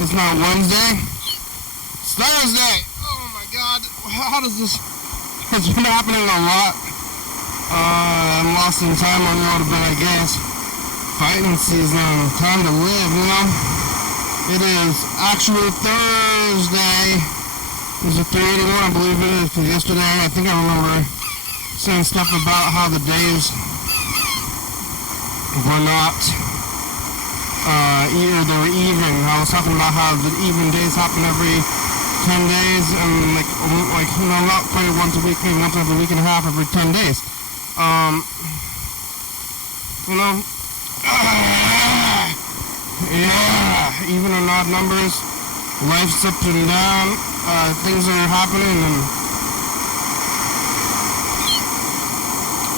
It's not Wednesday. It's Thursday. Oh my God. How does this? It's been happening a lot. I'm lost in time on road a bit, I guess. Fighting season. Time to live, you know? It is actually Thursday. Is it 381? I believe it is. Because yesterday, I think I remember saying stuff about how the days were not either they were even. I was talking about how the even days happen every 10 days and like you know, not quite once a week, maybe once every week and a half, every 10 days. You know, yeah, even and odd numbers, life's up and down, things are happening, and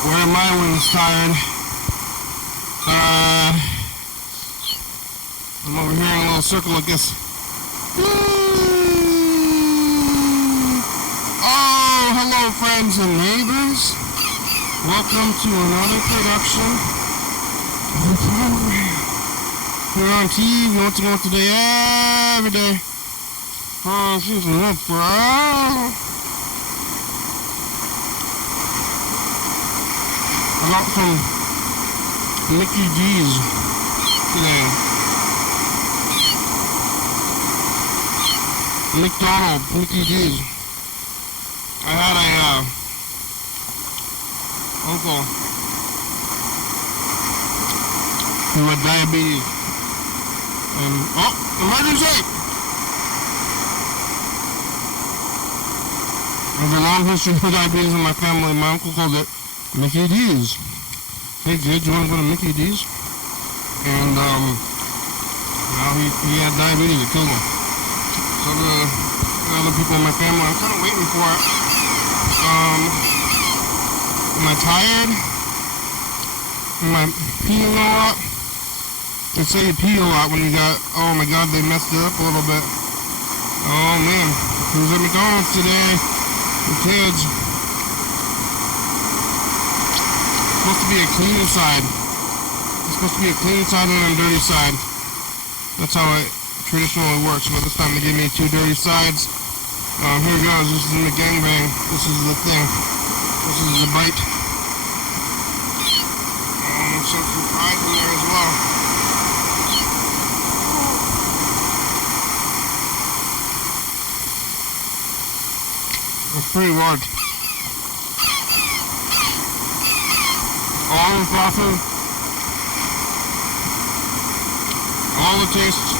where are my wings tired? I'm over here in a little circle like this. Oh, hello friends and neighbors. Welcome to another production of the program. We're on TV once again today, every day. Oh, excuse me, look for I got some Mickey D's today. McDonald's, Mickey D's. I had a uncle who had diabetes. And, oh, emergency! There's a long history of diabetes in my family. My uncle called it Mickey D's. Hey kid, you want to go to Mickey D's? And now he had diabetes, it killed him. So the other people in my family, I'm kind of waiting for it. Am I tired? Am I peeing a lot? They say you pee a lot when you got, oh my God, they messed it up a little bit. Oh man, who's at McDonald's today? The kids. It's supposed to be a clean side. It's supposed to be a clean side and a dirty side. That's how it traditionally works, but this time they gave me 2 dirty sides. Here it goes. This is the gangbang. This is the thing. This is the bite. Some fries in there as well. It's pretty large. All the sauces, all the tastes,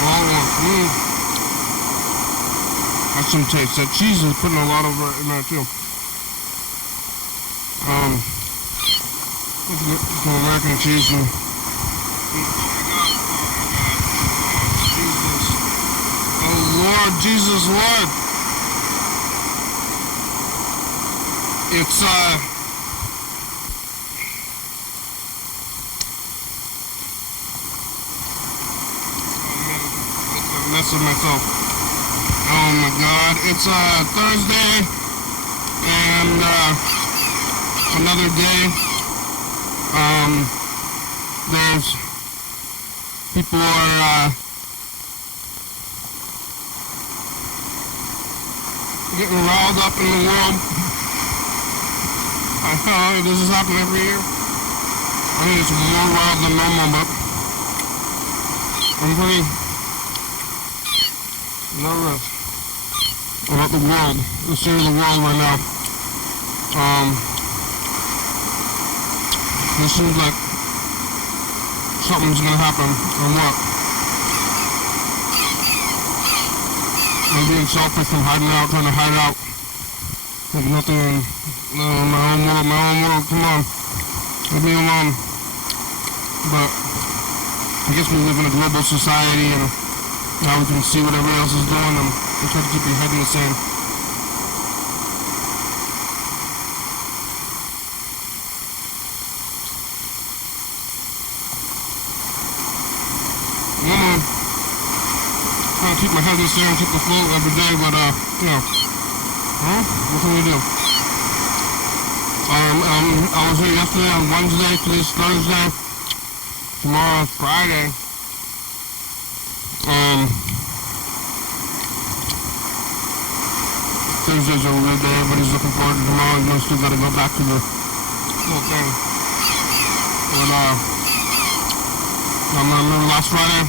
all one. That's some taste. That cheese is putting a lot of it in there too. Some American cheese. And, oh Lord, Jesus, Lord. It's messing myself. Oh my God, it's Thursday, and another day. There's people are getting riled up in the world. I know this has happened every year. I think it's more wild than normal, but I'm pretty nervous about the world, the state of the world right now. It seems like something's gonna happen, or what? I'm being selfish and hiding out, trying to hide out. Like nothing, no, my own world, come on. Leave me alone. But I guess we live in a global society and now we can see what everybody else is doing and we try to keep your head in the sand. I'm trying to keep my head in the sand, keep afloat every day, but you know, what can we do? I was here yesterday on Wednesday, today's Thursday, tomorrow Friday. Thursday's a weird day. Everybody's looking forward to tomorrow. You know, still gotta go back to the whole thing. But, I remember last Friday.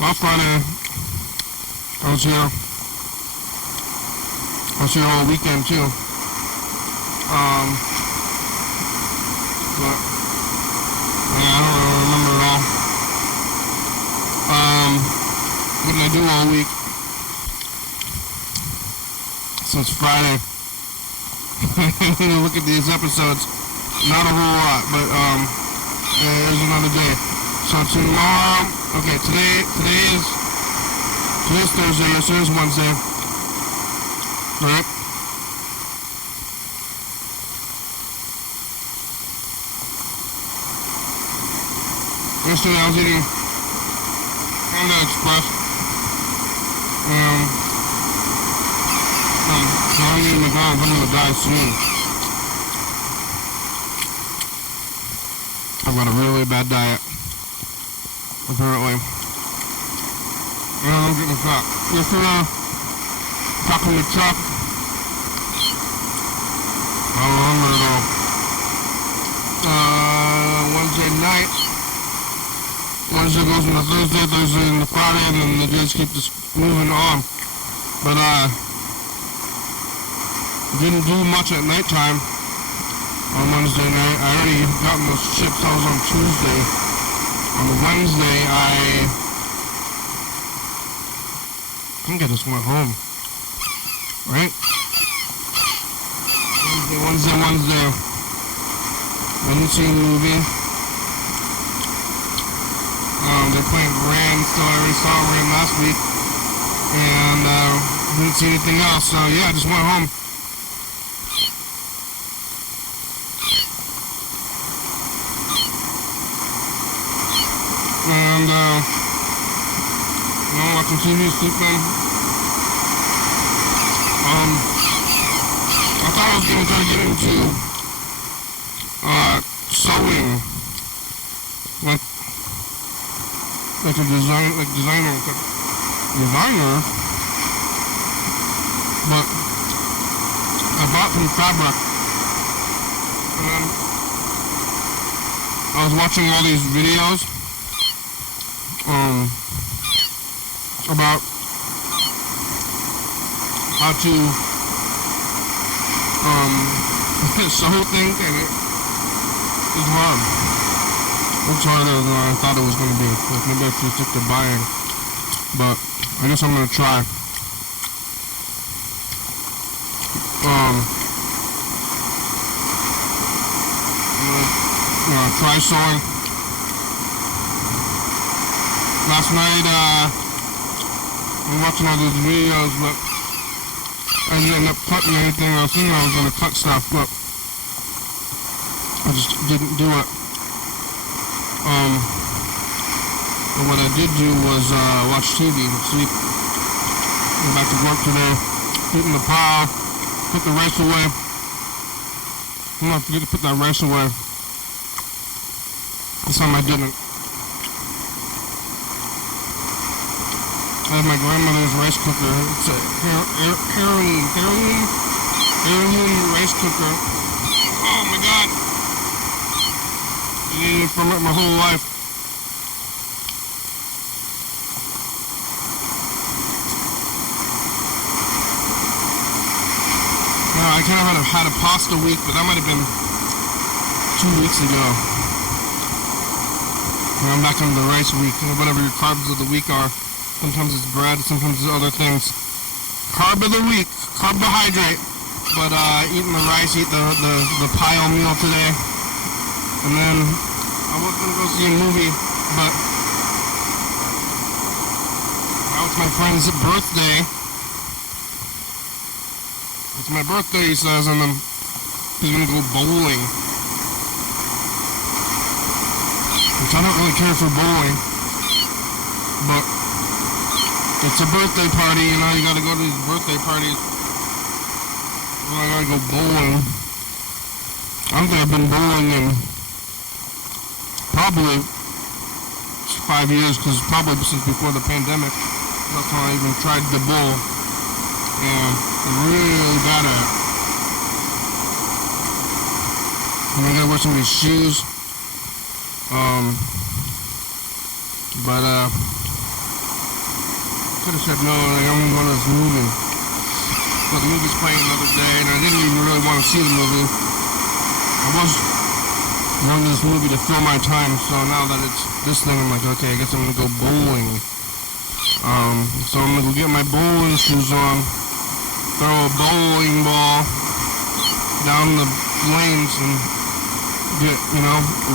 Last Friday, I was here. I was here all weekend too. But yeah, I don't really remember at all. What did I do all week? Since Friday. Look at these episodes. Not a whole lot, but there's another day. So tomorrow, okay, today's Thursday, yesterday's Wednesday. Alright. Yesterday I was eating Panda Express. I'm eating McDonald's. I'm gonna die soon. I've got a really bad diet, apparently. And I'm getting fat. Yesterday, talking to Chuck. I don't remember it all. Wednesday night. Wednesday goes into Thursday, Thursday into Friday, and then the days keep just moving on. But didn't do much at nighttime on Wednesday night. I already gotten those chips. I was on Tuesday. On the Wednesday, I think I just went home. Right? Wednesday. I didn't see a movie. They're playing Grand, so I already saw Grand last week. And didn't see anything else. So yeah, I just went home. And watching TV, sleeping. I thought I was gonna try to get into sewing, like a designer, but I bought some fabric, and then I was watching all these videos about how to sew things, and it's hard. It's harder than I thought it was going to be. Like, maybe I should stick to buying, but I guess I'm going to try. I'm going to try sewing. Last night, I was watching all those videos, but I didn't end up cutting anything. I was thinking I was going to cut stuff, but I just didn't do it. But what I did do was watch TV and sleep. Went back to work today, eat in the pile, put the rice away. I'm not forget to put that rice away. This time I didn't. I have my grandmother's rice cooker. It's a heirloom rice cooker. Oh my god! I needed it from it my whole life. I kind of had a pasta week, but that might have been 2 weeks ago. And I'm back on the rice week, whatever your carbs of the week are. Sometimes it's bread, sometimes it's other things. Carb of the week, carbohydrate. But eating the rice, eat the pile meal today. And then I was gonna go see a movie, but now it's my friend's birthday. It's my birthday, he says, and then he's gonna go bowling. Which I don't really care for bowling, but it's a birthday party, you know, you gotta go to these birthday parties. Well, I gotta go bowling. I don't think I've been bowling in probably 5 years, because probably since before the pandemic. That's how I even tried the bowl, and I'm really bad at it. And I gotta wear some of these shoes. But could have said no, like, I'm going to this movie. But the movie's playing the other day, and I didn't even really want to see the movie. I was going to this movie to fill my time, so now that it's this thing, I'm like, okay, I guess I'm going to go bowling. So I'm going to go get my bowling shoes on, throw a bowling ball down the lanes, and get,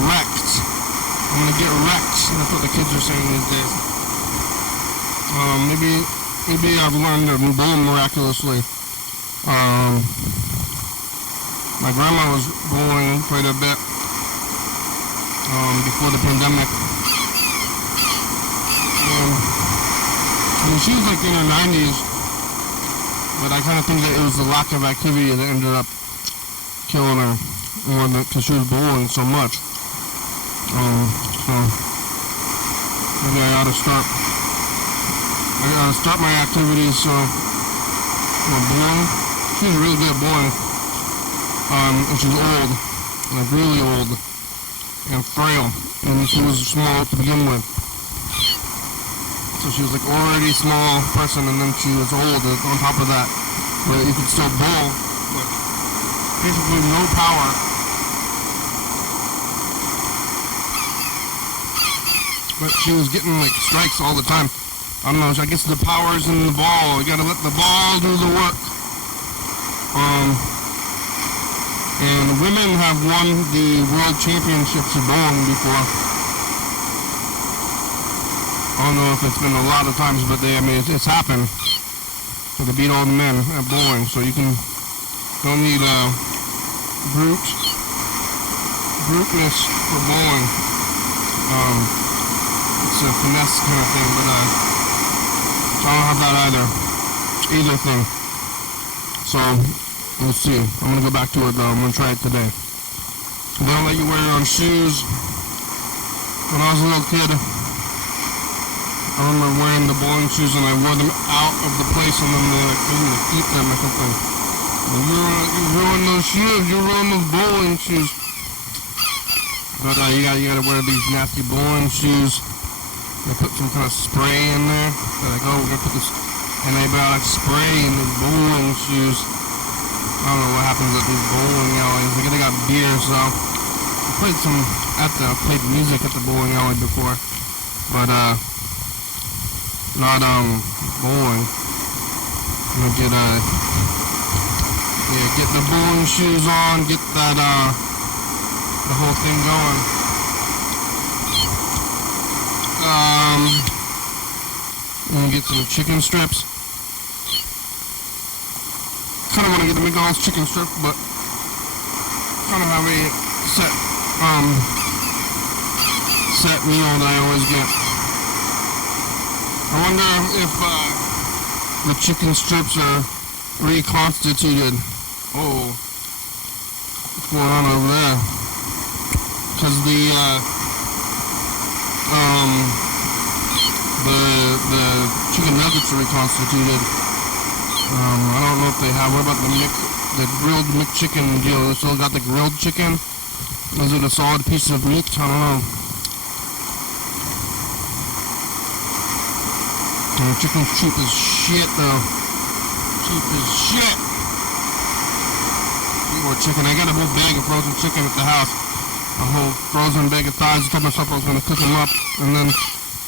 wrecked. I'm going to get wrecked. That's what the kids are saying these days. Maybe I've learned to bowl miraculously. My grandma was bowling quite a bit before the pandemic. She was like in her 90s, but I kind of think that it was the lack of activity that ended up killing her, more than because she was bowling so much. So maybe I ought to start my activities. So bowling. She was really good at bowling, and she's old, like really old, and frail, and she was small to begin with. So she was like already a small person, and then she was old on top of that. But you could still bowl, but basically no power. But she was getting like strikes all the time. I don't know, I guess the power's in the ball. You gotta let the ball do the work. And women have won the world championships of bowling before. I don't know if it's been a lot of times, but it's happened. So they beat all the men at bowling. So you don't need bruteness for bowling. It's a finesse kind of thing, but I don't have that either thing. So let's see. I'm gonna go back to it though. I'm gonna try it today. They don't let you wear your own shoes. When I was a little kid, I remember wearing the bowling shoes, and I wore them out of the place, and then they told me to keep them or something. You ruined those shoes. You ruined those bowling shoes. But you gotta wear these nasty bowling shoes. They put some kind of spray in there. They're like, oh, we're gonna put this antibiotic spray in these bowling shoes. I don't know what happens at these bowling alleys. They got beer, so I played music at the bowling alley before, but not bowling. I'm gonna get the bowling shoes on, get that the whole thing going. I'm gonna get some chicken strips. Kind of want to get the McDonald's chicken strip, but kind of have a set meal that I always get. I wonder if the chicken strips are reconstituted. Oh, what's going on over there? Because the chicken nuggets are reconstituted. I don't know if they have. What about the grilled McChicken deal? They still got the grilled chicken? Is it a solid piece of meat? I don't know. And the chicken's cheap as shit, though. Cheap as shit. Eat more chicken. I got a whole bag of frozen chicken at the house. A whole frozen bag of thighs. I told myself I was going to cook them up, and then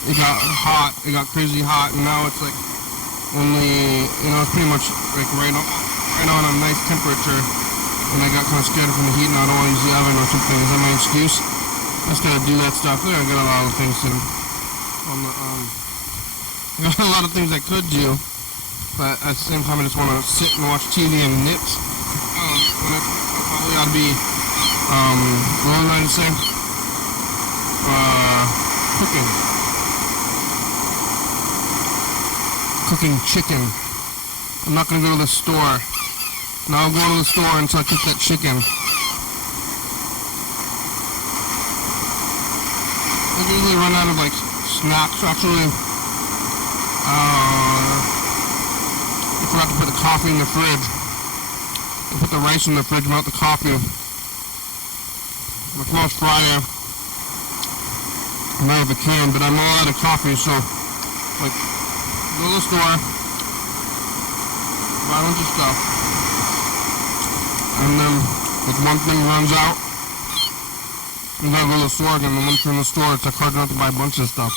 it got hot. It got crazy hot, and now it's like only, it's pretty much like right on a nice temperature. And I got kind of scared from the heat, and I don't want to use the oven or something. Is that my excuse? I just gotta do that stuff. I got a lot of things I got a lot of things I could do, but at the same time, I just want to sit and watch TV and knit. When I probably ought to be, what was I to say? Cooking chicken. I'm not gonna go to the store. Now I'll go to the store until I cook that chicken. I usually run out of like snacks. Actually, I forgot to put the coffee in the fridge. I put the rice in the fridge, not the coffee. We're closed Friday. I have a can, but I'm all out of coffee, so like go to the store, buy a bunch of stuff, and then if one thing runs out, you gotta go to the store again. And once you're in the store, it's like hard enough to buy a bunch of stuff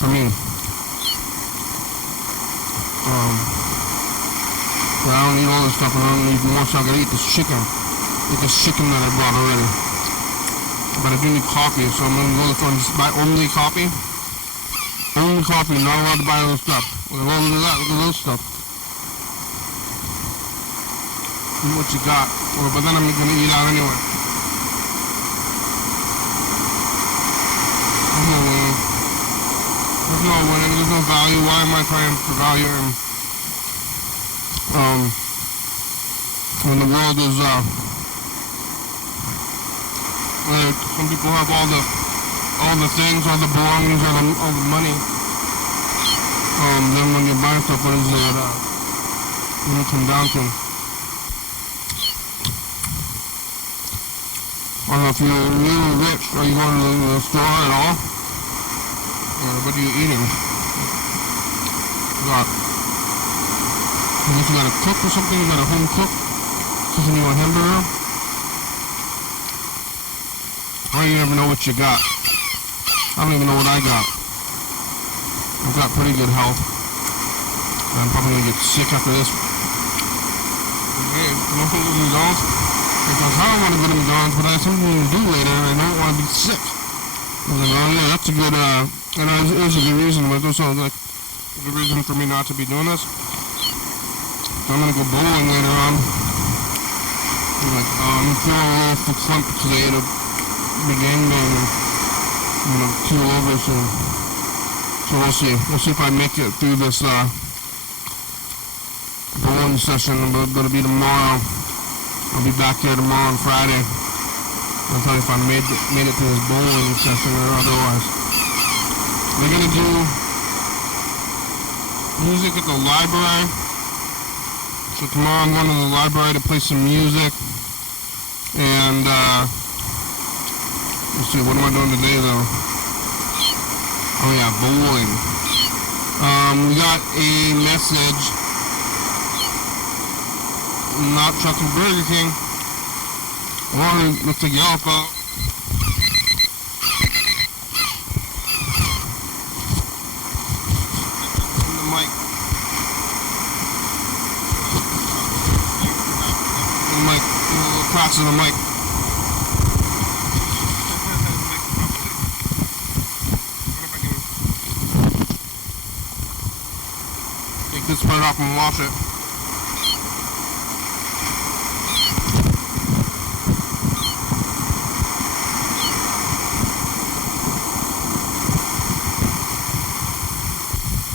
for me. But I don't eat all this stuff, and I don't eat more, so I gotta eat this chicken. Eat this chicken that I brought already. But I do need coffee, so I'm gonna go to the store and just buy only coffee. Only coffee, not allowed to buy other stuff. Look at all of that, look at those stuff. See what you got. But then I'm gonna eat out anyway. There's no winning, there's no value. Why am I trying for value? And, when the world is, some people have all the things, all the belongings, all the money. Then when you're buying stuff, what is it going to come down to? I don't know if you're really rich. Are you going to the store at all? What are you eating? I guess you got to cook or something. You got to home cook. Cooking you a hamburger. I don't even know what you got. I don't even know what I got. I've got pretty good health. I'm probably going to get sick after this. Okay, no McDonald's. Because I don't want to go to McDonald's, but I have something to do later and I don't want to be sick. I was like, oh yeah, that's a good, and it was a good reason, but it also like a good reason for me not to be doing this. So I'm going to go bowling later on. I'm feeling a little verklempt because I ate a big gangbang and I'm going to keel over soon. So we'll see. We'll see if I make it through this bowling session, but it'll be tomorrow. I'll be back here tomorrow on Friday. I'll tell you if I made it through this bowling session or otherwise. They're going to do music at the library. So tomorrow I'm going to the library to play some music. And, let's see, what am I doing today though? Oh yeah, bowling. We got a message. Not trusting Burger King. Well, looks like y'all folks. The mic. The mic. The little cracks of the mic. Take this part off and wash it.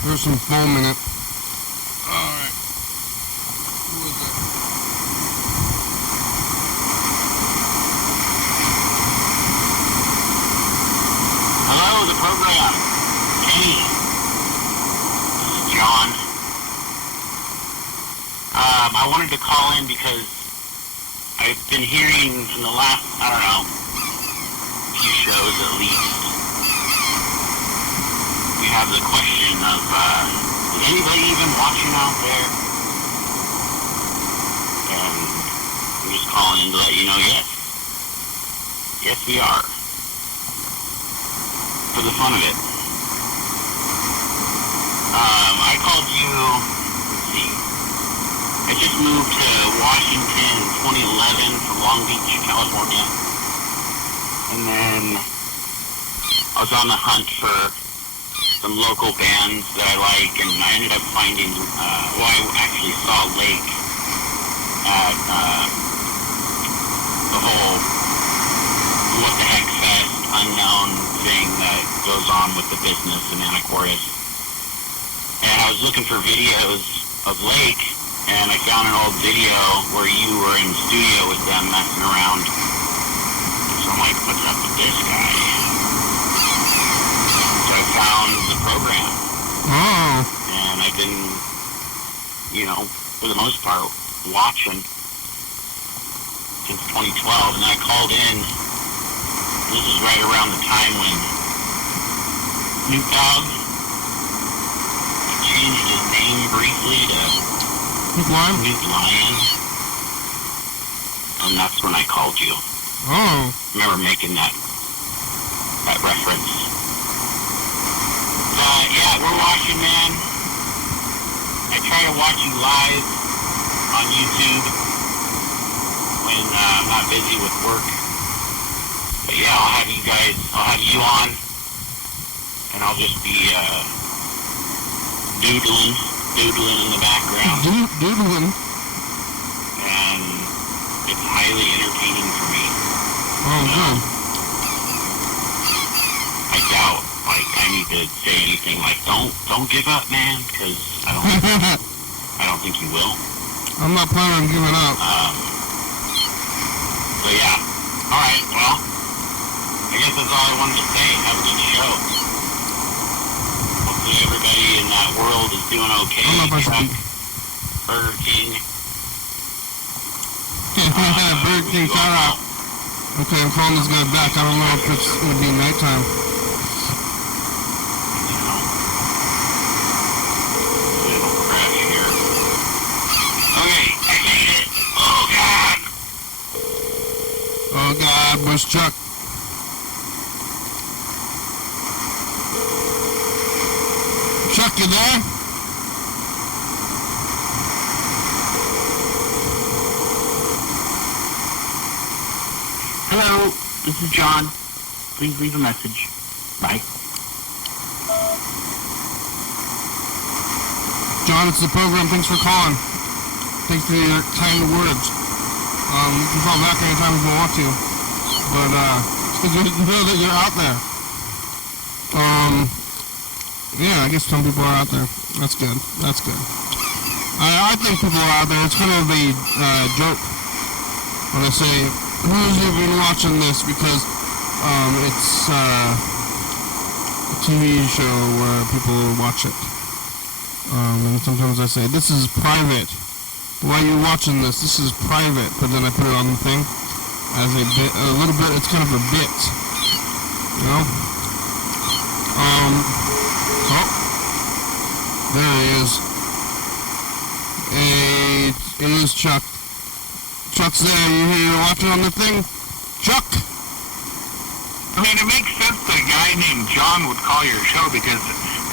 There's some foam in it. Alright. Who is that? Hello, the program. Hey. This is John. I wanted to call in because I've been hearing in the last, I don't know, few shows at least, we have the question of, is anybody even watching out there? And I'm just calling in to let you know, yes. Yes, we are. For the fun of it. I called you, let's see, I just moved to Washington in 2011 from Long Beach, California. And then I was on the hunt for some local bands that I like, and I ended up finding, I actually saw Lake at the whole What the Heck Fest unknown thing that goes on with the business in Anacortes. And I was looking for videos of Lake, and I found an old video where you were in the studio with them messing around. And so I'm like, what's up with this guy? So I found been, for the most part, watching since 2012, and then I called in. This is right around the time when Snoop Dogg changed his name briefly to Snoop Lion? Snoop Lion, and that's when I called you. Oh. Remember making that reference. Yeah, we're watching, man. I try to watch you live on YouTube when I'm not busy with work. But yeah, I'll have you on, and I'll just be doodling in the background. Doodling? And it's highly entertaining for me. Oh, good. I doubt, I need to say anything like, don't give up, man, because I don't think you will. I'm not planning on giving up. So yeah. Alright, well, I guess that's all I wanted to say. Have a good show. Hopefully everybody in that world is doing okay. I don't know if I should be... Burger King. Burger King, shout out. Okay, I'm calling this guy back. I don't know if it's going to be nighttime. Little crash here. Okay, I made it. Oh, God. Oh, God, where's Chuck? Chuck, you there? Hello, this is John. Please leave a message. Bye. John, it's the program. Thanks for calling. Thanks for your kind words. You can call back anytime you want to. But, it's good to know that you're out there. Yeah, I guess some people are out there. That's good. That's good. I think people are out there. It's kind of a joke when I say, who's even watching this? Because it's a TV show where people watch it. And sometimes I say, this is private. Why are you watching this? This is private. But then I put it on the thing as a little bit. It's kind of a bit. You know? Oh, there he is. It is Chuck. Chuck's there. You're watching on the thing? Chuck! I mean, it makes sense that a guy named John would call your show, because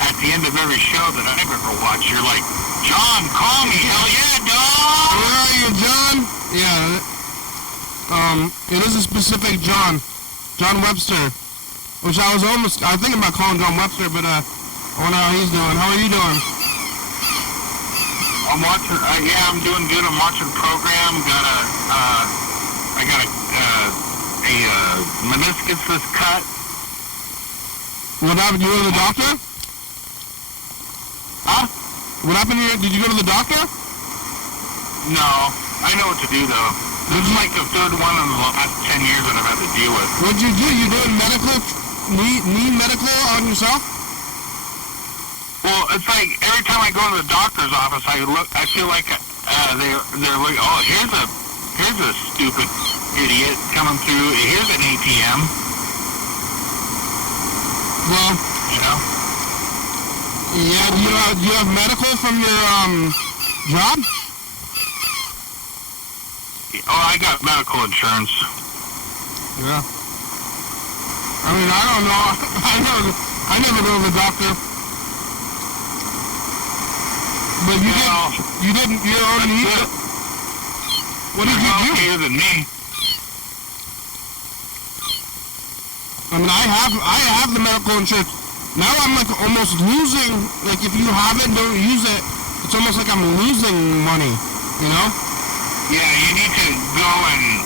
at the end of every show that I've ever watched, you're like, John, call me. Hell yeah, dog! Where are you, John? Yeah. It is a specific John. John Webster. Which I was thinking about calling John Webster, but I wonder how he's doing. How are you doing? I'm watching, I'm doing good. I'm watching the program. I got a meniscus that's cut. What happened? You go to the doctor? Huh? What happened to you? Did you go to the doctor? No. I know what to do, though. This is like the third one in the last 10 years that I've had to deal with. What'd you do? You doing knee medical on yourself? Well, it's like every time I go to the doctor's office, I feel like they're like, oh, here's a stupid idiot coming through. Here's an ATM. Well, you know. Yeah. Do you have medical from your job? Oh, I got medical insurance. Yeah. I mean, I don't know. I never go to the doctor. But you already need it. What did you do? Healthier than me. I mean, I have the medical insurance. Now I'm like almost losing. Like if you have it, don't use it. It's almost like I'm losing money. You know? Yeah, you need to go and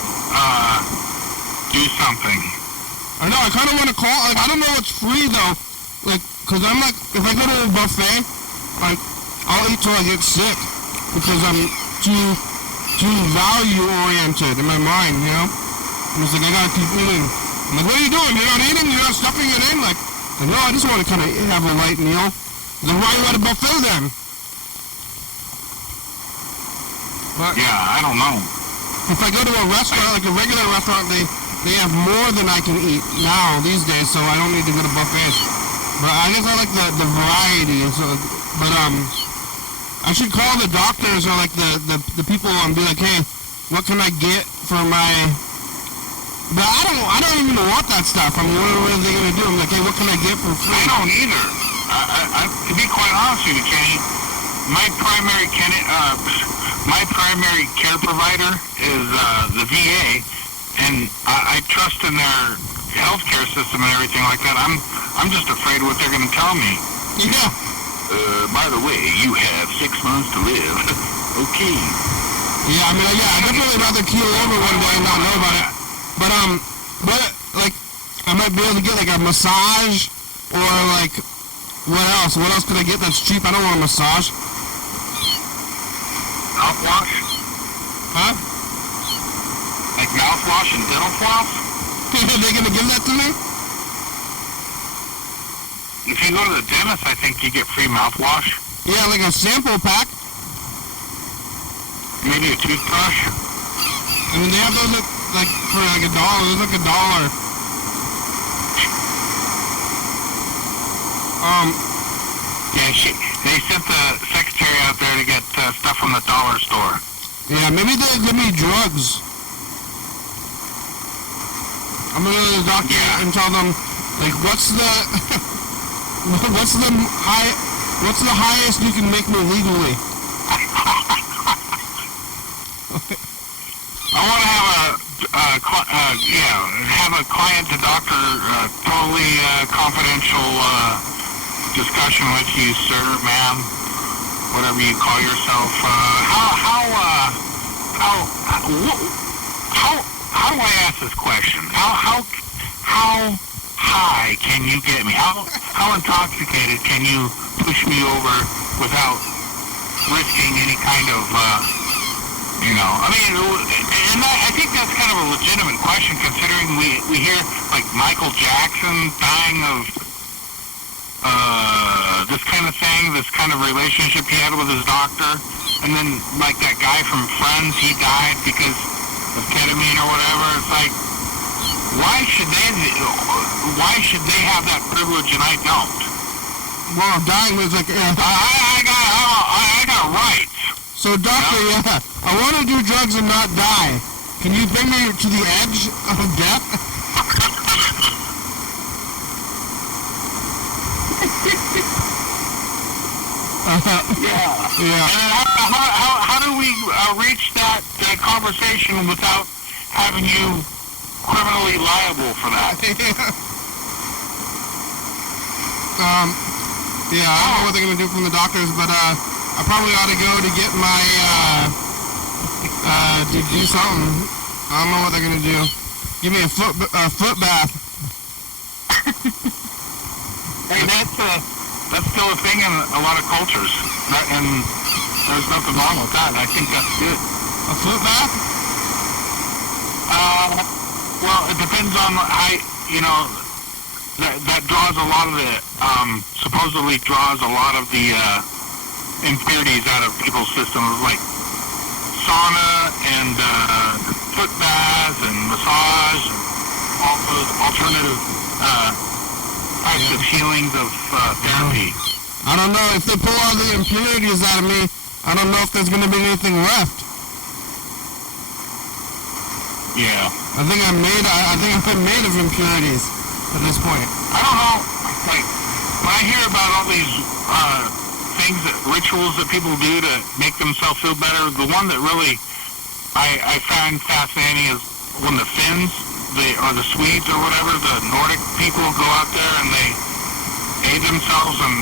do something. I know. I kind of want to call. Like I don't know what's free though. Like, cause I'm like, if I go to a buffet, like I'll eat till I get sick because I'm too value oriented in my mind. You know? I'm just like I gotta keep eating. I'm like, what are you doing? You're not eating? You're not stuffing it in? Like, no, I just want to kind of have a light meal. Then why are you at a buffet then? But yeah, I don't know. if I go to a restaurant, like a regular restaurant, they have more than I can eat now these days, so I don't need to go to buffets. But I guess I like the variety. So, but I should call the doctors or like the people and be like, hey, what can I get for my? But I don't even want that stuff. I mean, what are they gonna do? I'm like, hey, what can I get for free? I don't either. To be quite honest with you, Kenny, my primary care provider is the VA, and I trust in their healthcare system and everything like that. I'm just afraid of what they're going to tell me. Yeah. By the way, you have 6 months to live. Okay. Yeah, I mean, I'd definitely rather keel over one day and not know about it. But like, I might be able to get like a massage, or like, what else? What else could I get that's cheap? I don't want a massage. Mouthwash? Huh? Like mouthwash and dental floss? Are they gonna give that to me? If you go to the dentist, I think you get free mouthwash. Yeah, like a sample pack. Maybe a toothbrush. I mean, they have those at, like for like $1. There's like $1. Yeah, they sent the secretary out there to get stuff from the dollar store. Yeah, maybe they'll give me drugs. I'm gonna go to the doctor and tell them, like, what's the highest you can make me legally? I want to have a client to doctor totally confidential discussion with you, sir, ma'am, whatever you call yourself. How do I ask this question? How high can you get me? How intoxicated can you push me over without risking any kind of I mean, and I think that's kind of a legitimate question, considering we hear like Michael Jackson dying of this kind of thing, this kind of relationship he had with his doctor, and then like that guy from Friends, he died because of ketamine or whatever. It's like, why should they have that privilege and I don't? Well, dying was like, I got rights. So, doctor, yeah, I want to do drugs and not die. Can you bring me to the edge of death? Yeah. Yeah. And how do we reach that conversation without having you criminally liable for that? Yeah, I don't know what they're gonna do from the doctors, but I probably ought to go to get my to do something. I don't know what they're gonna do. Give me a foot bath. Hey, that's still a thing in a lot of cultures, and there's nothing wrong with that. I think that's good. A foot bath? Well, it depends on that draws a lot of the supposedly draws a lot of the impurities out of people's systems, like sauna and foot baths and massage and all those alternative types of healings of therapy. I don't know. If they pull all the impurities out of me, I don't know if there's going to be anything left. Yeah. I think I'm made of impurities at this point. I don't know. Like, when I hear about all these things, rituals that people do to make themselves feel better, the one that really I find fascinating is when the Finns, or the Swedes or whatever, the Nordic people go out there and they bathe themselves in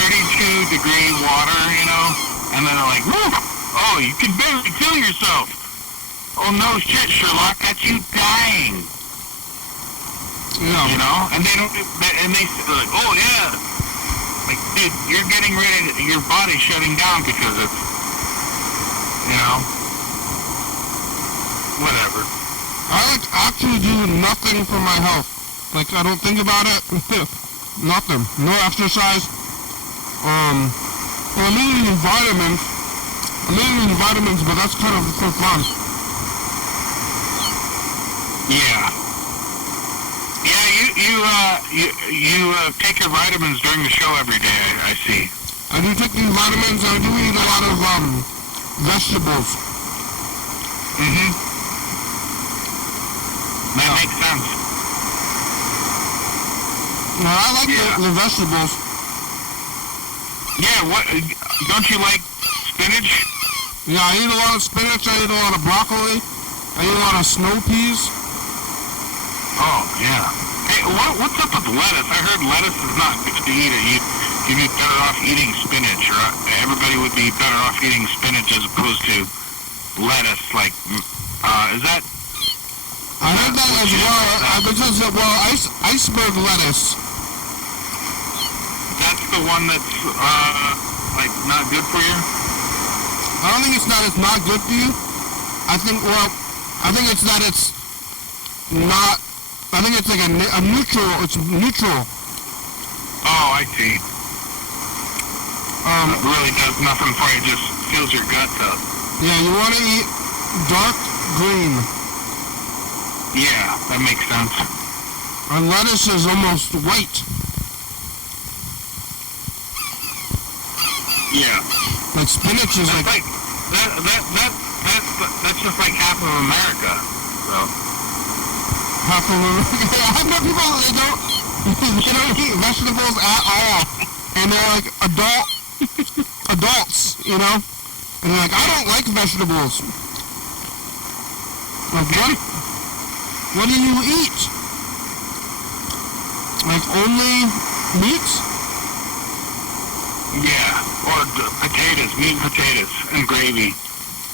32-degree water, and then they're like, woo, oh, you can barely feel yourself. Oh no shit, Sherlock, that's you dying. Yeah. And they don't, and they say like, oh yeah, like, dude, you're getting ready, your body's shutting down because it's, whatever. I like actually do nothing for my health. Like, I don't think about it. Nothing. No exercise. I'm eating vitamins. I'm eating vitamins, but that's kind of for fun. Yeah. Yeah, you take your vitamins during the show every day, I see. I do take these vitamins, and I do eat a lot of vegetables. Mm-hmm. That makes sense. Well, I like the vegetables. Yeah, what? Don't you like spinach? Yeah, I eat a lot of spinach, I eat a lot of broccoli, I eat a lot of snow peas. Oh, yeah. Hey, what's up with lettuce? I heard lettuce is not good to eat. You'd be better off eating spinach, or everybody would be better off eating spinach as opposed to lettuce. Like, is that... I heard that as well, because, iceberg lettuce. That's the one that's, like, not good for you? I don't think it's that it's not good for you. I think it's that it's not... I think it's like a neutral. It's neutral. Oh, I see. It really does nothing for you. Just fills your guts up. Yeah, you want to eat dark green. Yeah, that makes sense. And lettuce is almost white. Yeah. Like spinach is like that's just like half of America. So. Half of America. I've met people they don't eat vegetables at all, and they're like adults, you know, and they're like, I don't like vegetables. Like what do you eat? Like only meat? Yeah, or potatoes, meat and potatoes, and gravy,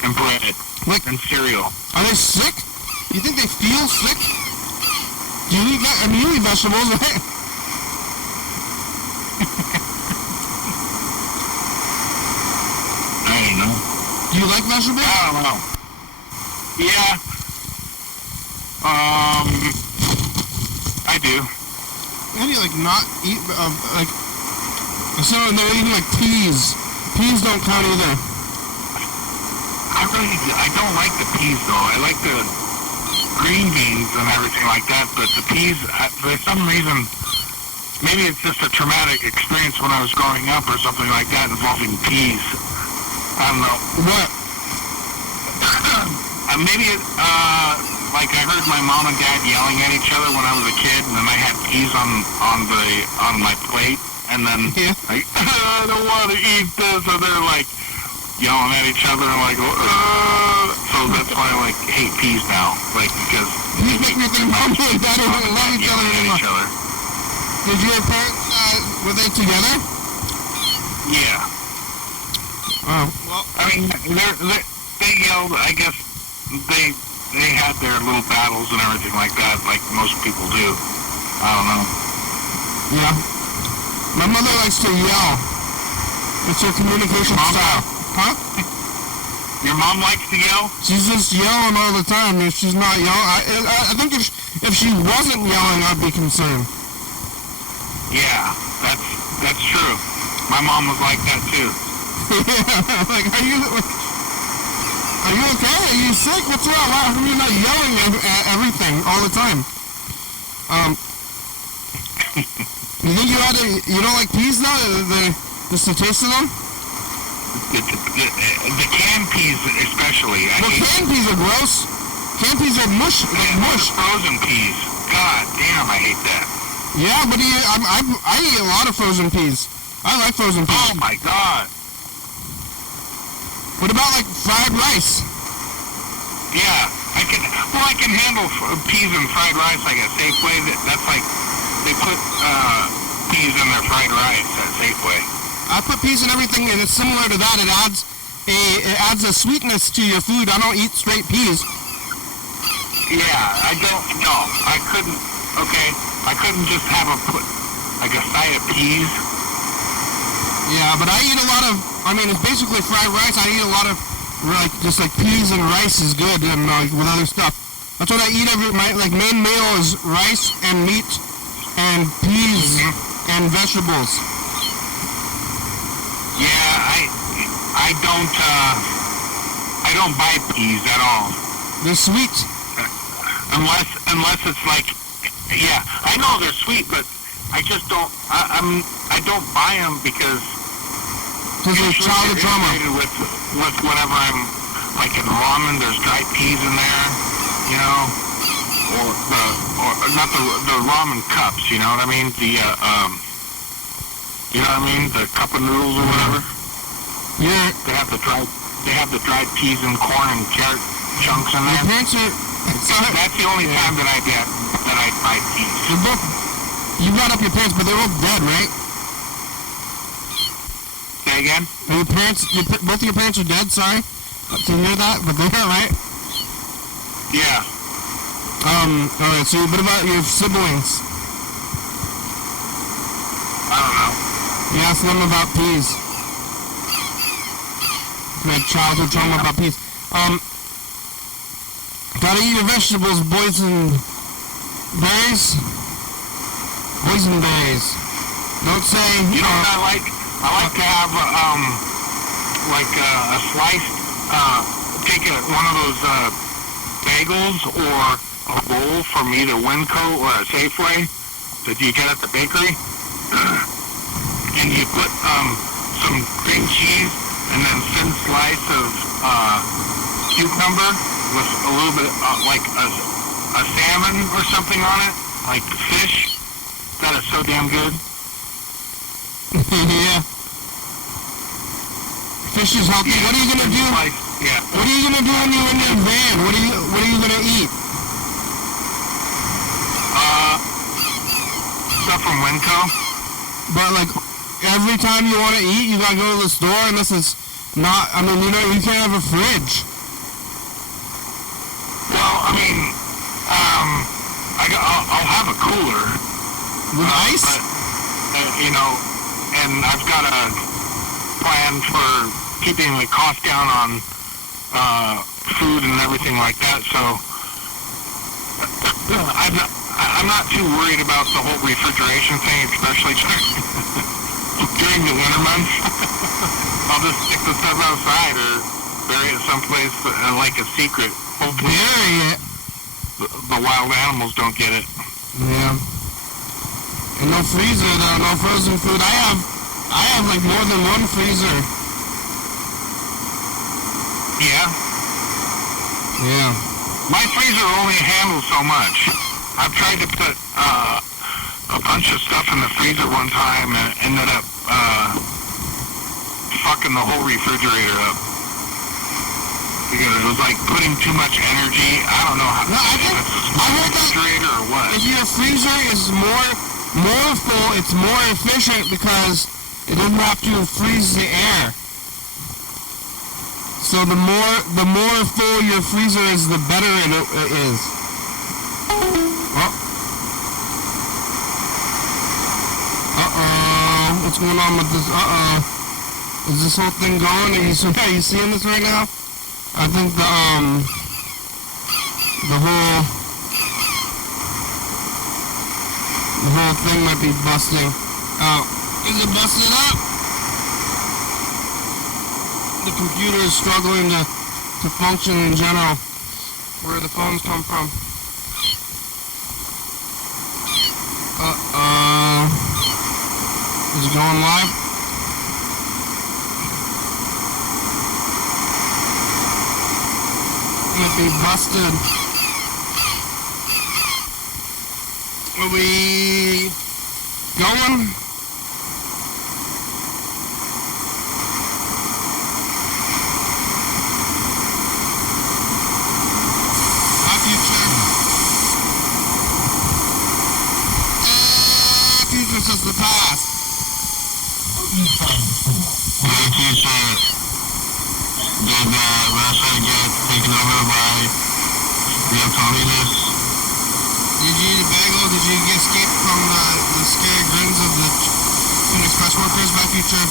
and bread, and cereal. Are they sick? You think they feel sick? Do you eat that? I mean, you eat vegetables, right? I don't know. Do you like vegetables? I don't know. Yeah. I do. How do you like not eat like? So they're eating like peas. Peas don't count either. I don't like the peas though. I like the green beans and everything like that, but the peas, for some reason, maybe it's just a traumatic experience when I was growing up or something like that involving peas. I don't know. What? Maybe like I heard my mom and dad yelling at each other when I was a kid, and then I had peas on my plate, and then I don't want to eat this, and they're like yelling at each other, and like, so that's why I like hate peas now, like because you make me think mom and dad don't love each other anymore. Did your parents were they together? Yeah. Oh. Well, I mean, they yelled. I guess they had their little battles and everything like that, like most people do. I don't know. Yeah. My mother likes to yell. It's her communication style. Huh? Your mom likes to yell? She's just yelling all the time. If she's not yelling, I think if she wasn't yelling, I'd be concerned. Yeah, that's true. My mom was like that too. Yeah, like, are you okay? Are you sick? What's wrong? Why are you not yelling at everything all the time? You think you don't like peas now? Just the taste of them? The canned peas especially. Canned peas are gross. Canned peas are mush. Mush. Frozen peas. God damn, I hate that. Yeah, but I eat a lot of frozen peas. I like frozen peas. Oh my god. What about like fried rice? Yeah, I can handle peas and fried rice like at Safeway. That's like they put peas in their fried rice at Safeway. I put peas in everything, and it's similar to that. It adds a sweetness to your food. I don't eat straight peas. Yeah, I couldn't. Okay, I couldn't just have like a side of peas. Yeah, but I eat a lot of. I mean, it's basically fried rice. I eat a lot of just like peas and rice is good, and with other stuff. That's what I eat my main meal is rice and meat and peas and vegetables. Yeah, I don't I don't buy peas at all. They're sweet. Unless it's like, yeah, I know they're sweet, but I just don't. I don't buy them because they're childhood trauma. With whenever I'm like in ramen, there's dried peas in there, you know, or not the ramen cups, you know what I mean? The you know what I mean? The cup of noodles or whatever. Yeah. They have the dried peas and corn and carrot chunks in there. That's the only time that I buy peas. You brought up your parents, but they're both dead, right? Say again? Your parents, both of your parents are dead, sorry to hear that, but they're right? Yeah. Alright, so what about your siblings? I don't know. You asked them about peas. You had childhood trauma about peas. Gotta eat your vegetables, boys and berries. Boysenberries. Don't say. You know what I like? I like to have a sliced. Take one of those bagels or a bowl from either Winco or a Safeway that you get at the bakery, and you put some cream cheese and then thin slice of cucumber with a little bit like a salmon or something on it, like fish. That is so damn good. Yeah. Fish is healthy. Yeah, what are you gonna do? Yeah. What are you gonna do when you're in your van? What are you gonna eat? Stuff from Winco. But like every time you want to eat, you gotta go to the store unless it's not. I mean, you can't have a fridge. Well, I mean, I'll have a cooler. With ice? But, you know, and I've got a plan for keeping the cost down on food and everything like that, so I'm not too worried about the whole refrigeration thing, especially during the winter months. I'll just stick the stuff outside or bury it someplace like a secret. Hopefully bury it. The wild animals don't get it. Yeah. And no freezer though, no frozen food. I have like more than one freezer. Yeah? Yeah. My freezer only handles so much. I've tried to put a bunch of stuff in the freezer one time and ended up fucking the whole refrigerator up. Because it was like putting too much energy. I don't know how. No, I heard refrigerator or what. If your freezer is more full, it's more efficient because it doesn't have to freeze the air. So the more full your freezer is, the better it is. Oh. Uh-oh. What's going on with this? Uh-oh. Is this whole thing going? Are you seeing this right now? I think the whole thing might be busting out. Is it busted up? The computer is struggling to function in general. Where the phones come from. Uh-oh. Is it going live? Might be busted. Are we going? Our future. Future says the past. My future did Russia get taken over by real communists? Did you eat a bagel? Did you escape from the scary grins of the Food Express workers by future?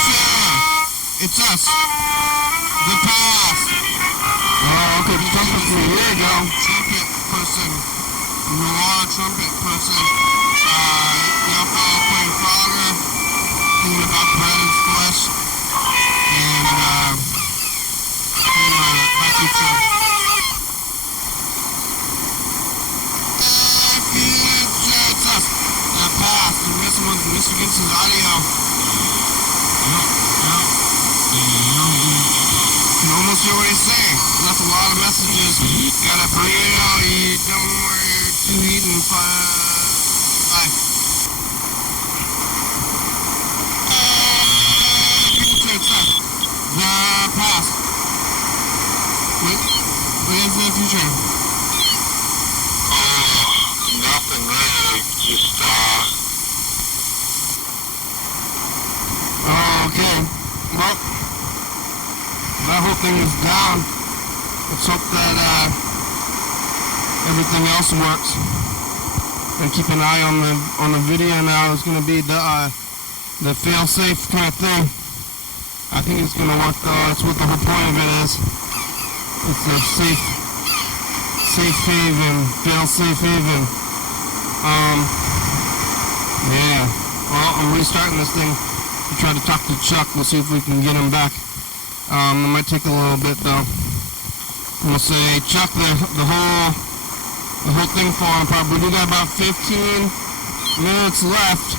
Yeah, it's us. The past. Oh, okay, trumpet from a year ago. Trumpet person. Noir trumpet person. Yellow playing Frogger. Thinking about bread and flesh. and my future. That passed. The rest was Mr. Gibson's audio. You can almost hear what he's saying. That's a lot of messages. Got a burrito, you don't know where you're to eat and bye. The past. What is the future? Nothing really. Just, Okay. Well, that whole thing is down. Let's hope that everything else works. And keep an eye on the video now. It's gonna be the fail-safe kind of thing. I think it's gonna work though. That's what the whole point of it is. It's a safe haven, fail-safe haven. Yeah. Well, I'm restarting this thing. I'll try to talk to Chuck. We'll see if we can get him back. It might take a little bit though. We'll say, Chuck, the whole thing falling apart. But we got about 15 minutes left.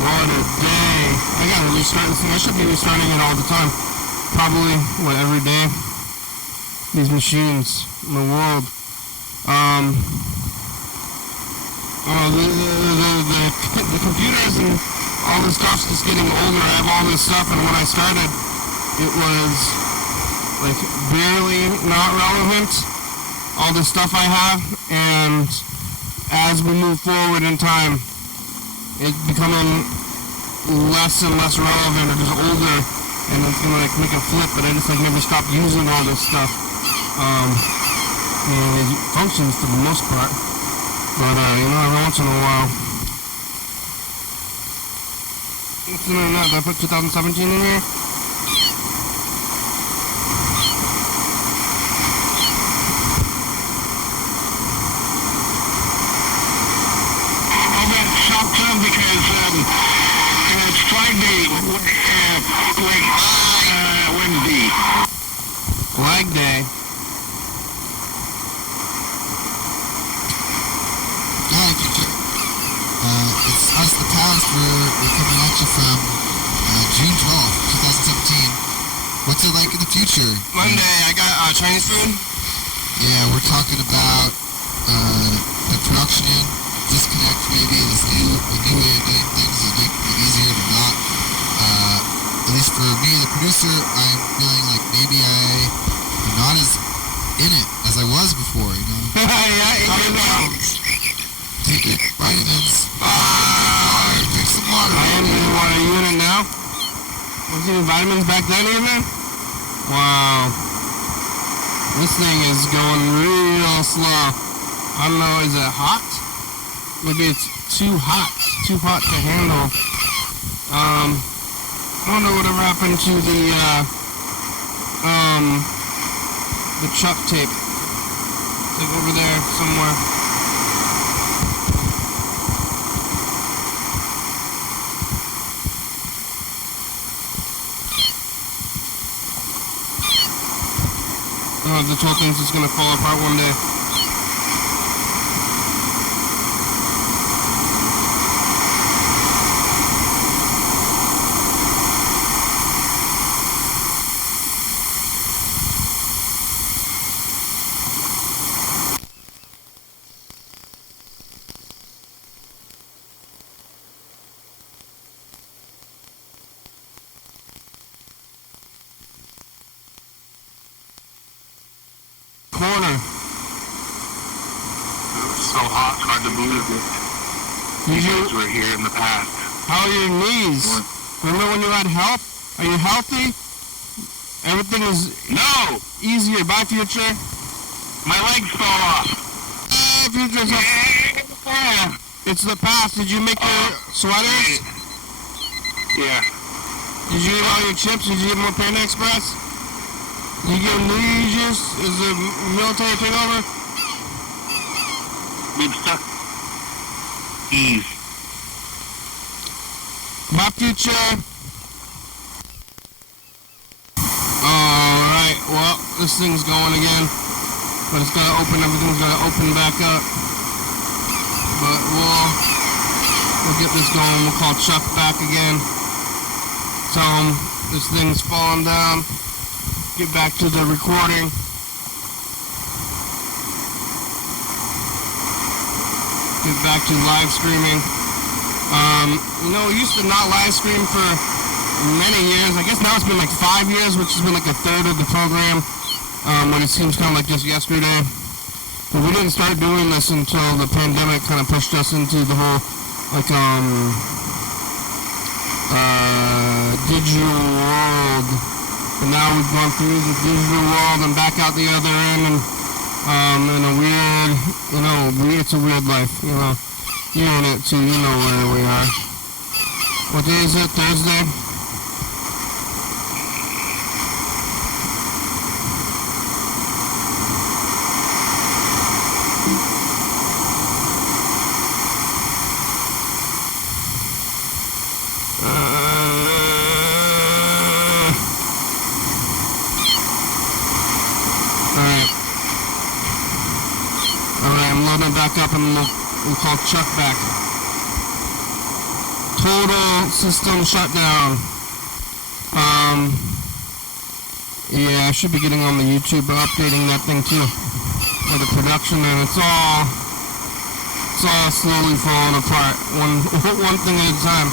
What a day. I gotta restart this thing. I should be restarting it all the time. Probably, every day. These machines in the world. The computers and all this stuff's just getting older. I have all this stuff, and when I started, it was like barely not relevant. All this stuff I have, and as we move forward in time, it's becoming less and less relevant, or just older, and it's gonna like make a flip. But I just like never stopped using all this stuff. And it functions for the most part, but every once in a while. What's in there now? Did I put 2017 in here? because it's Friday, Wednesday. Flag Day. Yeah, future. It's us, the past. We're coming at you from June 12th, 2017. What's it like in the future? Monday, I got Chinese food. Yeah, we're talking about the production disconnect, maybe a new way of doing things that make it easier to not. At least for me, the producer, I'm feeling like maybe I'm not as in it as I was before. Yeah, Take it, vitamins, drink some water. I am in water. Are you in it now? Was you in vitamins back then even? Wow. This thing is going real slow. I don't know, is it hot? Maybe it's too hot to handle. I don't know whatever happened to the chuck tape. It's like over there somewhere. Oh, this whole thing's just gonna fall apart one day. Corner. It's so hot, it's hard to believe it. You guys were here in the past. How are your knees? Remember when you had health? Are you healthy? Everything is No! easier. Bye, future. My legs fell off. Future. Yeah. It's the past. Did you make your sweaters? Yeah. Did you eat all your chips? Did you eat more Panda Express? Did you get knee juice? Is the military takeover? Big stuff. Ease. My future. well, this thing's going again. But it's gotta open, everything's gotta open back up. But we'll get this going. We'll call Chuck back again. Tell him this thing's falling down. Get back to the recording. Get back to live streaming. We used to not live stream for many years. I guess now it's been like 5 years, which has been like a third of the program. When it seems kind of like just yesterday. But we didn't start doing this until the pandemic kind of pushed us into the whole, digital world. And now we've gone through the digital world and back out the other end, and in a weird, it's a weird life, You're in it too, you know where we are. What day is it? Thursday? Alright, I'm loading it back up and we'll call Chuck back. Total system shutdown. Yeah, I should be getting on the YouTube, updating that thing too. For the production, and it's all slowly falling apart. One thing at a time.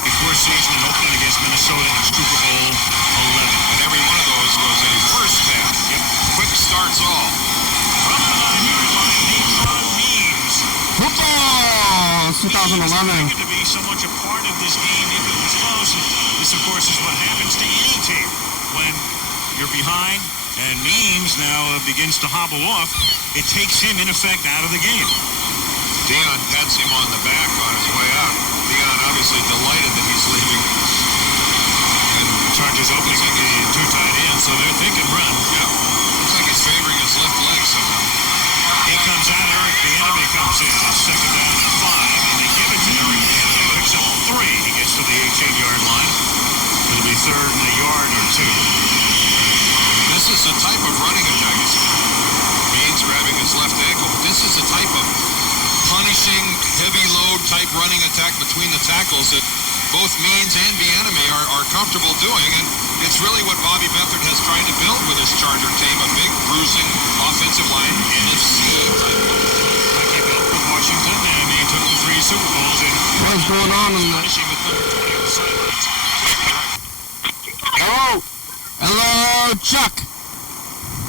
Before season and opening against Minnesota in Super Bowl 11. Every one of those was a first down. Yep. Quick starts all. From the 9-yard line, Natron Means. Football! 2011. To be so much a part of this game if it was close. This, of course, is what happens to any team when you're behind and Means now begins to hobble off. It takes him, in effect, out of the game. Deion pats him on the back on his way out. Deion obviously delighted that he's leaving. And Chargers opening up the two tight ends, so they're thinking run. Yep. Looks like he's favoring his left leg somehow. He comes out, Eric Bieniemy comes in. Second down and 5, and they give it to Eric Bieniemy. Picks up 3. He gets to the 18-yard line. It'll be third and a yard or 2. This is a type of running attack. Means grabbing his left ankle. This is a type of punishing, heavy load type running attack between the tackles that both Means and Bieniemy are comfortable doing, and it's really what Bobby Beathard has tried to build with his Charger team, a big, bruising offensive line in the scheme type. Mikey Belt with Washington, and he took the 3 Super Bowls. And what's going on in the... punishing with number 20 on the sidelines. Hello? Hello, Chuck.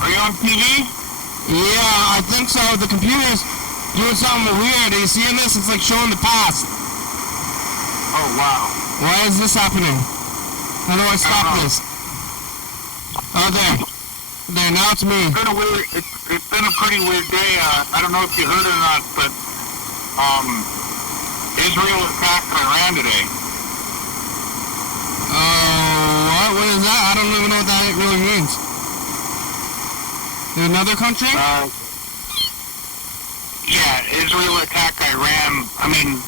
Are you on TV? Yeah, I think so. The computer's doing something weird. Are you seeing this? It's like showing the past. Oh, wow. Why is this happening? How do I stop this? Oh, there. There, now it's me. It's been a pretty weird day. I don't know if you heard it or not, but Israel attacked Iran today. What? What is that? I don't even know what that really means. In another country? Yeah, Israel attacked Iran. I mean,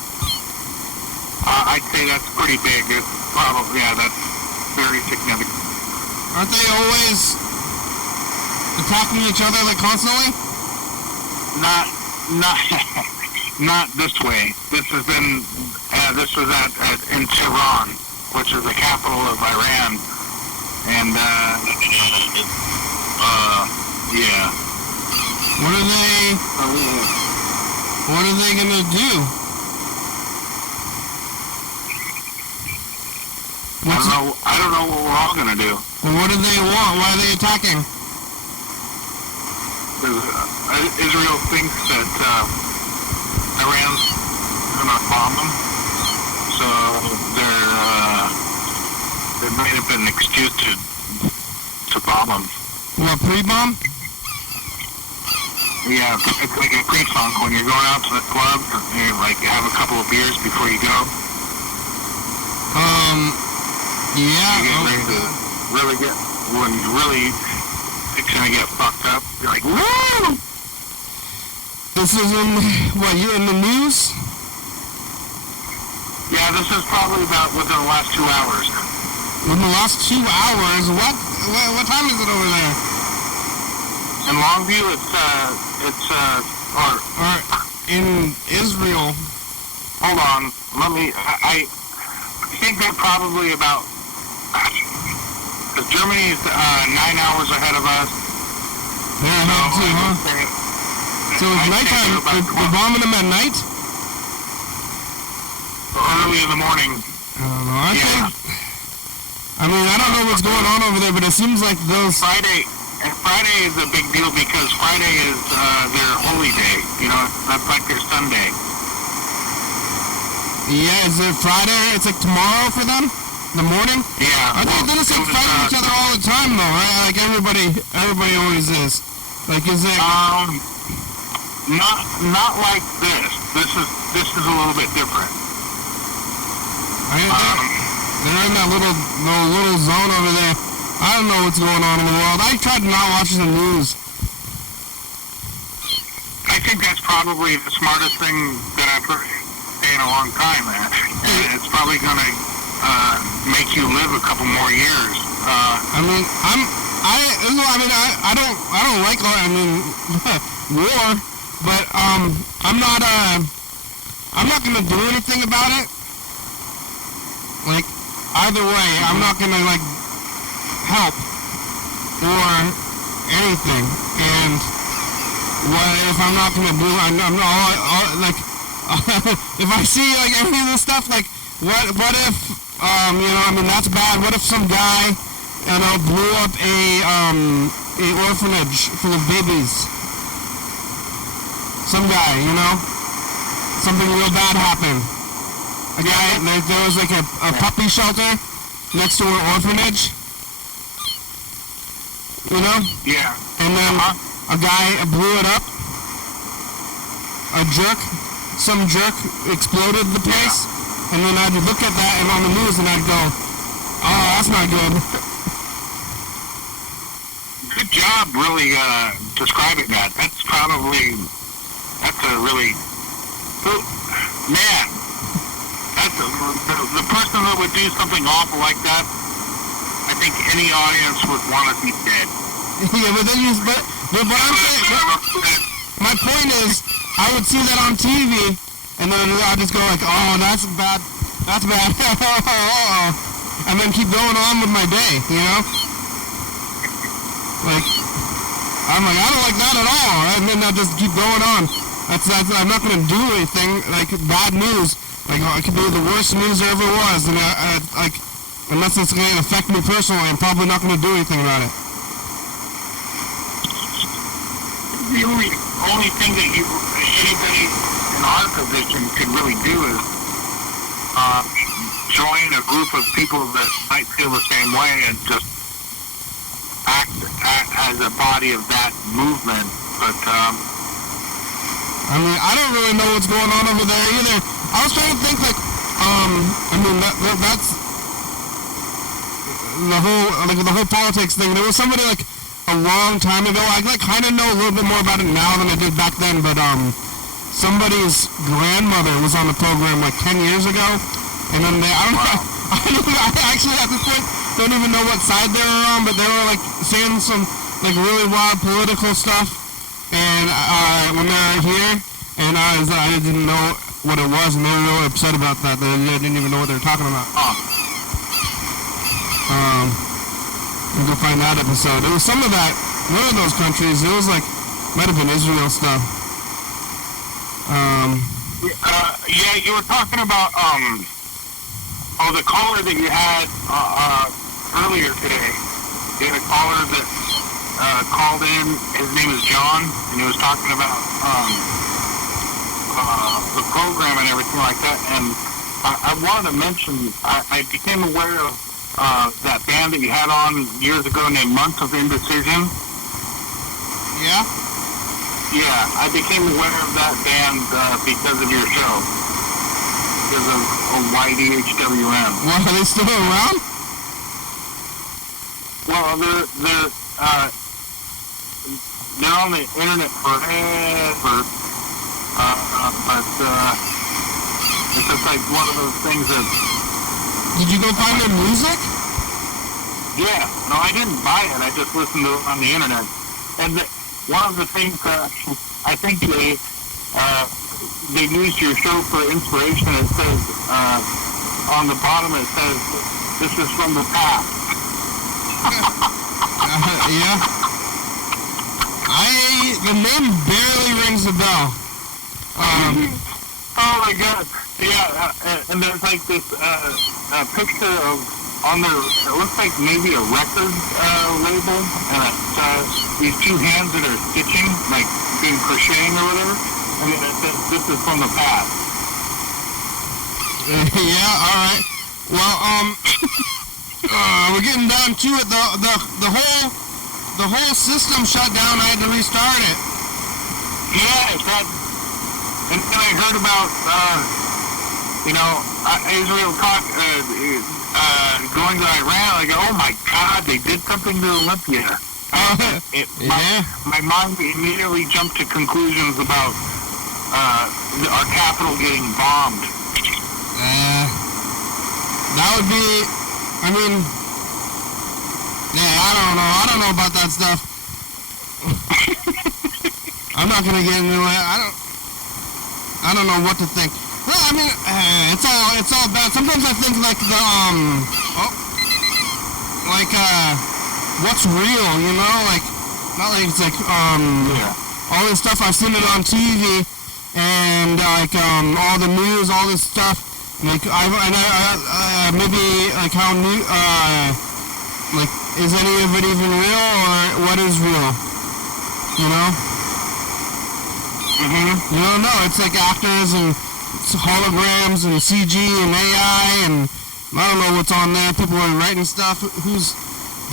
I'd say that's pretty big. It's probably, yeah, that's very significant. Aren't they always attacking each other like constantly? Not this way. This has been, this was in Tehran, which is the capital of Iran, and yeah. What are they gonna do? I don't know what we're all gonna do. Well, what do they want? Why are they attacking? Israel thinks that Iran's gonna bomb them, so there might have been an excuse to bomb them. What, pre-bomb? Yeah, it's like a pre-funk when you're going out to the club, you like have a couple of beers before you go. Yeah. You get ready to really get, when you really it's gonna get fucked up, you're like, woo! This is you're in the news? Yeah, this is probably about within the last 2 hours. In the last 2 hours, what time is it over there? In Longview, Or in Israel? hold on, I think they're probably about, because Germany's 9 hours ahead of us. They're ahead too, huh? So it's nighttime. They're bombing them at night? Early in the morning. I don't know. I don't know what's going on over there, but it seems like those... Friday is a big deal because Friday is their holy day. You know, that's like their Sunday. Yeah, is it Friday? It's like tomorrow for them? The morning? Yeah. Are they just like fighting each other all the time though, right? Like everybody always is. Like is it? Not like this. This is a little bit different. They're in that little zone over there. I don't know what's going on in the world. I tried to not watch the news. I think that's probably the smartest thing that I've heard in a long time, man. And it's probably going to make you live a couple more years. I don't like war, but I'm not gonna do anything about it. Like either way, I'm not gonna like help or anything. And what if I'm not gonna do? I'm not like if I see like any of this stuff, like what if that's bad. What if some guy blew up a orphanage full of babies? Some guy, something real bad happened. A guy, there was like a puppy shelter next to an orphanage, Yeah. and then a guy blew it up. Some jerk exploded the place, and then I'd look at that and on the news and I'd go, oh, that's not good. Good job really describing that. That's a really, man, that's the person that would do something awful like that, I think any audience would want to be dead. Yeah, but I'm saying, my point is, I would see that on TV, and then I'd just go like, oh, that's bad, and then keep going on with my day, Like, I'm like, I don't like that at all, and then I just keep going on. I'm not going to do anything, like, bad news. Like, it could be the worst news there ever was, and unless it's going to affect me personally, I'm probably not going to do anything about it. The only thing that anybody in our position could really do is join a group of people that might feel the same way and just act as a body of that movement. But I don't really know what's going on over there either. I was trying to think like, that's the whole politics thing. There was somebody like a long time ago. I kind of know a little bit more about it now than I did back then. But somebody's grandmother was on the program like 10 years ago, and then I actually at this point don't even know what side they were on, but they were like saying some like really wild political stuff. And when they were here, and I didn't know what it was, and they were really upset about that. They didn't even know what they were talking about. We'll go find that episode. It was some of that, one of those countries. It was like, might have been Israel stuff. Yeah, you were talking about the caller that you had earlier today. You had a caller that called in. His name is John, and he was talking about the program and everything like that. And I wanted to mention, I became aware of that band that you had on years ago named Months of Indecision. Yeah? Yeah, I became aware of that band because of your show. Because of YDHWM. Well, are they still around? Well, they're on the internet forever, but it's just like one of those things that... Did you go find their music? Yeah, no, I didn't buy it. I just listened to it on the internet. And one of the things I think they used your show for inspiration. It says on the bottom, it says, "This is from the past." Yeah. The name barely rings a bell. Oh my God! Yeah, and there's like this picture of on there. It looks like maybe a record label, and it's these two hands that are stitching, like doing crocheting or whatever. And then it says, "This is from the past." Yeah. All right. Well, we're getting down to it. The whole system shut down. I had to restart it. Yeah, and then I heard about, Israel going to Iran. I go, oh my God, they did something to Olympia. My mind immediately jumped to conclusions about our capital getting bombed. That would be, I mean, yeah, I don't know about that stuff. I'm not gonna get into it. I don't know what to think. Well, I mean, it's all bad. Sometimes I think like what's real, you know? Like, not like it's like all this stuff I've seen it on TV and like all the news, all this stuff. Like maybe like how new like is any of it even real or what is real? You know? You don't know. It's like actors and holograms and CG and AI and I don't know what's on there. People are writing stuff. Who's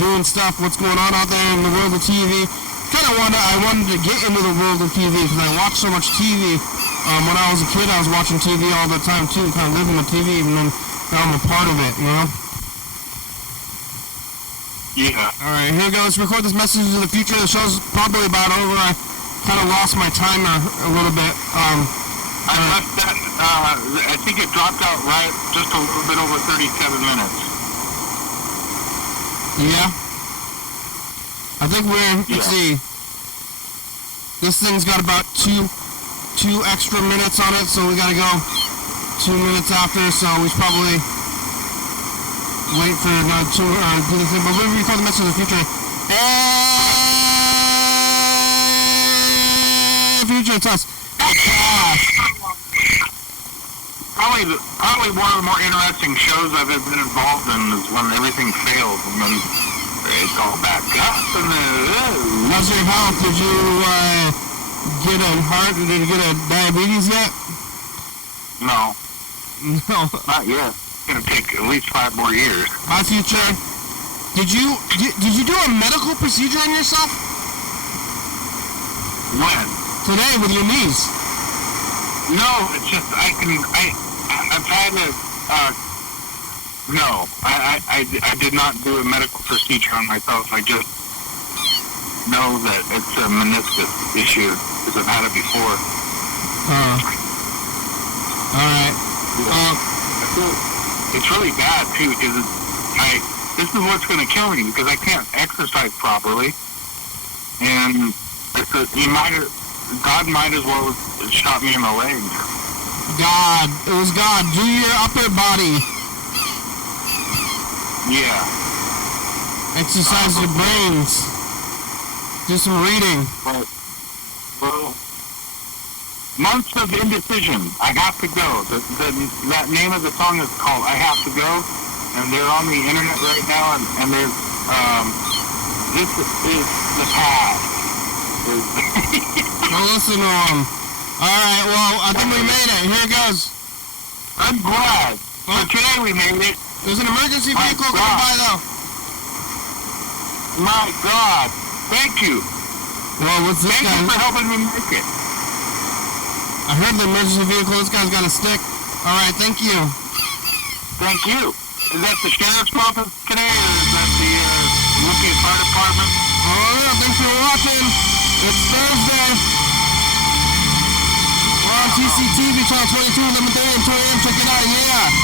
doing stuff? What's going on out there in the world of TV? I wanted to get into the world of TV because I watched so much TV. When I was a kid, I was watching TV all the time too. Kind of living with TV, and then now I'm a part of it. You know? Yeah. All right, here we go. Let's record this message to the future. The show's probably about over. I kind of lost my timer a little bit. I left that. I think it dropped out right just a little bit over 37 minutes. Yeah. I think let's see. This thing's got about two extra minutes on it, so we gotta go 2 minutes after, so we should probably wait for do the thing, but we'll record the message of the future. Future, it's us. Probably one of the more interesting shows I've ever been involved in is when everything fails and then it's all back up and then... How's your health? Did you get a heart? Did you get a diabetes yet? No. No. Not yet. It's going to take at least 5 more years. My future. Did you do a medical procedure on yourself? When? Today with your knees. No, it's just I've had a no. I did not do a medical procedure on myself. I just know that it's a meniscus issue because I've had it before. All right. I feel it's really bad too because this is what's going to kill me because I can't exercise properly, and God might as well have shot me in the legs. God, it was God. Do your upper body. Yeah. Exercise your brains. Do some reading. Well, months of indecision. I have to go. That name of the song is called I Have to Go, and they're on the internet right now, and there's, this is the past. Don't listen to them. Alright, well, I think we made it. Here it goes. I'm glad. For today we made it. There's an emergency vehicle coming by, though. My God. Thank you. Well, what's this guy? Thank you for helping me make it. I heard the emergency vehicle. This guy's got a stick. Alright, thank you. Thank you. Is that the sheriff's office today, or is that the Olympia Fire Department? Oh, yeah, thanks for watching. It's Thursday. We're on TCTV, channel 22, 11:30 and 2 a.m. Check it out, yeah.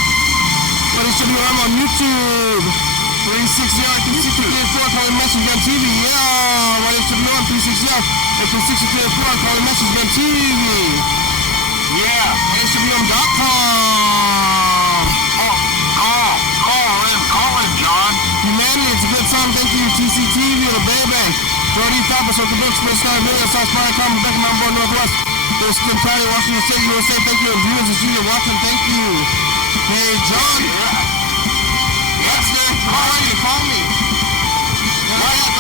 YDHWM on YouTube. 360-364, calling message on TV. Yeah, YDHWM 360 and 364, calling message on TV. Yeah. YDHWM.com. Call in, John. Humanity, it's a good song. Thank you, TCTV, the baby. Jody Thomas, Oka Books, Space Star Video, South Florida, Common, Beckham, Mountain Board, Northwest. Thurston County, Washington State, USA. Thank you, and viewers and studio watching. Thank you. Hey, John. Yeah. Dexter, how are you? Call me. Yeah,